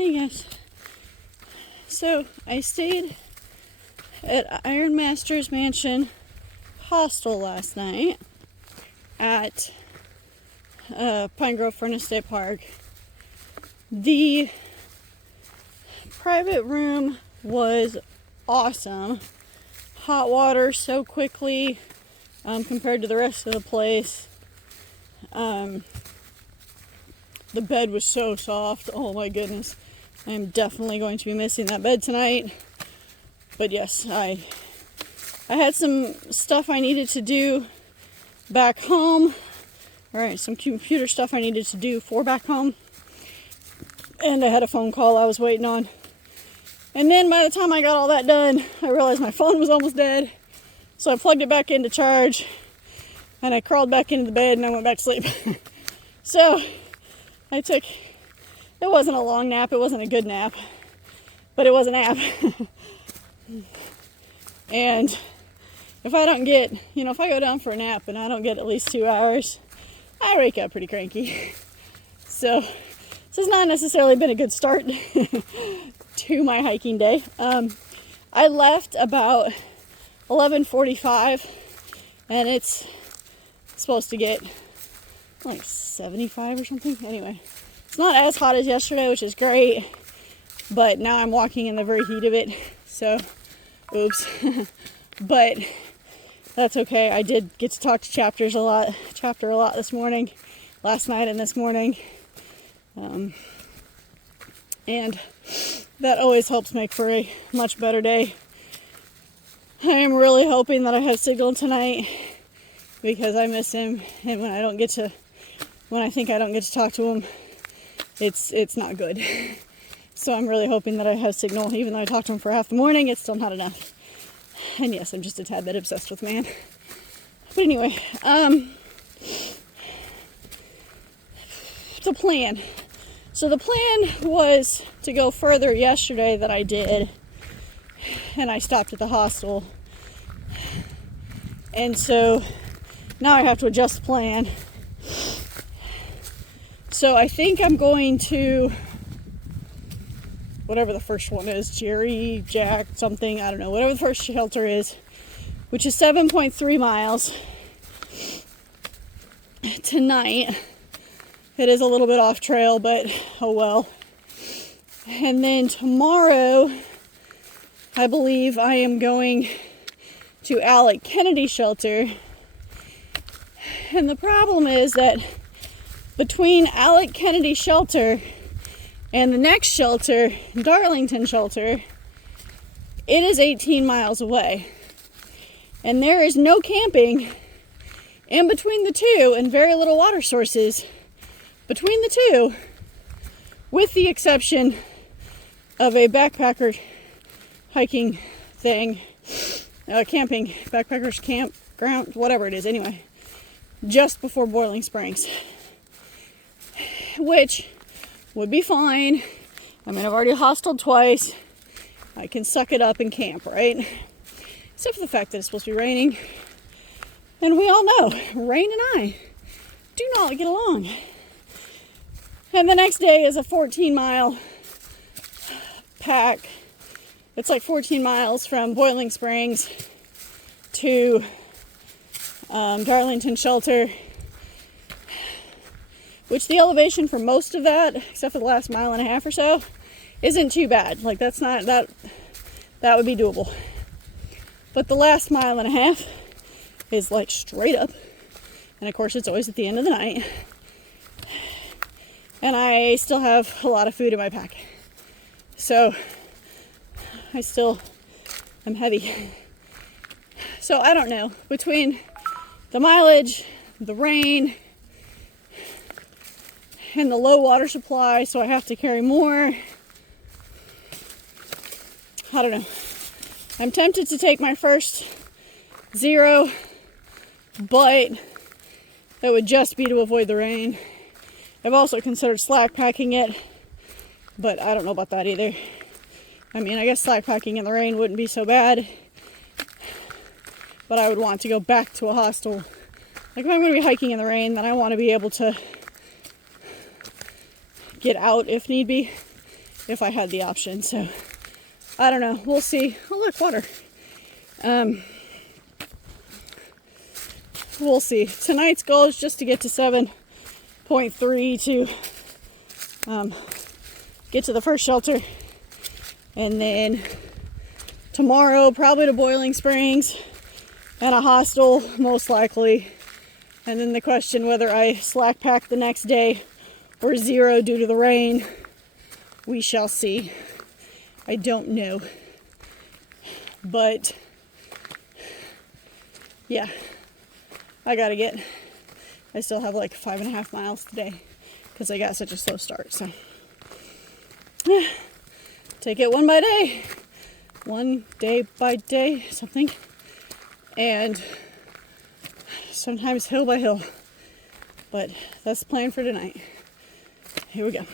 Hey guys. So I stayed at Iron Master's Mansion Hostel last night at Pine Grove Furnace State Park. The private room was awesome. Hot water so quickly compared to the rest of the place. The bed was so soft. Oh my goodness. I am definitely going to be missing that bed tonight. But yes, I had some stuff I needed to do back home. Alright, some computer stuff I needed to do for back home. And I had a phone call I was waiting on. And then by the time I got all that done, I realized my phone was almost dead. So I plugged it back into charge. And I crawled back into the bed and I went back to sleep. So it wasn't a long nap, it wasn't a good nap, but it was a nap. And if I don't get, if I go down for a nap and I don't get at least 2 hours, I wake up pretty cranky. So this has not necessarily been a good start to my hiking day. I left about 11:45 and it's supposed to get like 75 or something. Anyway, it's not as hot as yesterday, which is great, but now I'm walking in the very heat of it, so oops. But that's okay. I did get to talk to chapter a lot this morning, last night and this morning, and that always helps make for a much better day. I am really hoping that I have signal tonight because I miss him, and when I think I don't get to talk to him, it's not good. So I'm really hoping that I have signal. Even though I talked to him for half the morning, it's still not enough. And yes, I'm just a tad bit obsessed with man. But anyway, the plan. So the plan was to go further yesterday than I did, and I stopped at the hostel. And so now I have to adjust the plan. So I think I'm going to whatever the first one is, Jerry, Jack, something, I don't know, whatever the first shelter is, which is 7.3 miles tonight. It is a little bit off trail, but oh well. And then tomorrow, I believe I am going to Alec Kennedy Shelter. And the problem is that between Alec Kennedy Shelter and the next shelter, Darlington Shelter, it is 18 miles away. And there is no camping in between the two and very little water sources between the two, with the exception of a backpacker hiking thing, camping, backpackers campground, whatever it is, anyway, just before Boiling Springs, which would be fine. I mean, I've already hosteled twice. I can suck it up and camp, right? Except for the fact that it's supposed to be raining. And we all know, rain and I do not get along. And the next day is a 14-mile pack. It's like 14 miles from Boiling Springs to Darlington Shelter, which the elevation for most of that, except for the last mile and a half or so, isn't too bad. Like, that's not, that would be doable. But the last mile and a half is like straight up. And of course, it's always at the end of the night. And I still have a lot of food in my pack. So I still am heavy. So I don't know, between the mileage, the rain, and the low water supply, so I have to carry more. I don't know. I'm tempted to take my first 0, but that would just be to avoid the rain. I've also considered slack packing it, but I don't know about that either. I mean, I guess slack packing in the rain wouldn't be so bad, but I would want to go back to a hostel. Like, if I'm going to be hiking in the rain, then I want to be able to get out if need be. if I had the option. So I don't know. We'll see. Oh, look, water. We'll see. Tonight's goal is just to get to 7.3 to get to the first shelter. And then tomorrow, probably to Boiling Springs and a hostel, most likely. And then the question whether I slack pack the next day or zero due to the rain, we shall see. I don't know. But yeah, I still have like 5.5 miles today because I got such a slow start. So take it one day by day, something. And sometimes hill by hill. But that's the plan for tonight. Here we go.